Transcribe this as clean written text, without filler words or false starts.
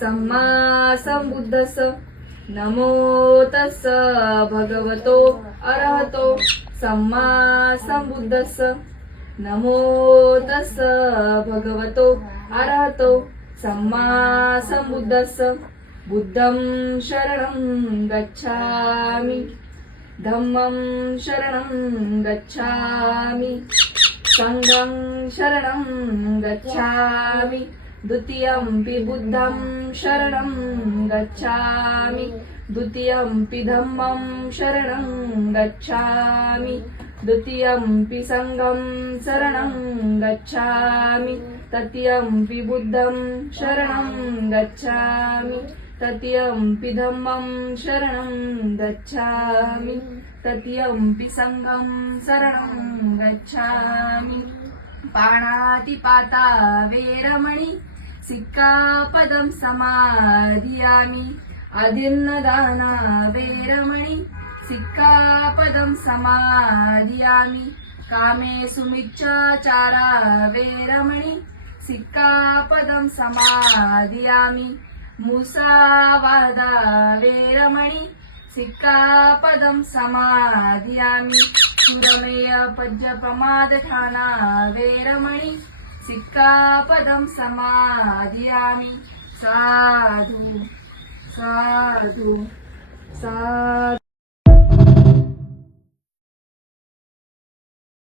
सम्मा संबुद्धस्स नमो तस्स भगवतो अरहतो सम्मा संबुद्धस्स नमो तस्स भगवतो अरहतो सम्मा संबुद्धस्स बुद्धं शरणं गच्छामि धम्मं शरणं गच्छामि संघं शरणं गच्छामि द्वितीयंपि बुद्धं शरणं गच्छामि द्वितीयंपि धम्मं शरणं गच्छामि द्वितीयंपि संघं शरणं गच्छामि तृतीयंपि बुद्धं शरणं गच्छामि तृतीयंपि धम्मं शरणं गच्छामि तृतीयंपि संघं शरणं गच्छामि पाणातिपाता वेरमणि सिक्कापदं समाधियामि अदिन्नदाना वेरमणि सिक्कापदं समाधियामि कामेषु मिच्छाचारा वेरमणि सिक्कापदं समाधियामि मुसावादा वेरमणि सिक्कापदं समाधियामि सुरमेय पज्यप्रमादठाना वेरमणि सिक्कापदं समाधियामि साधु साधु साधु।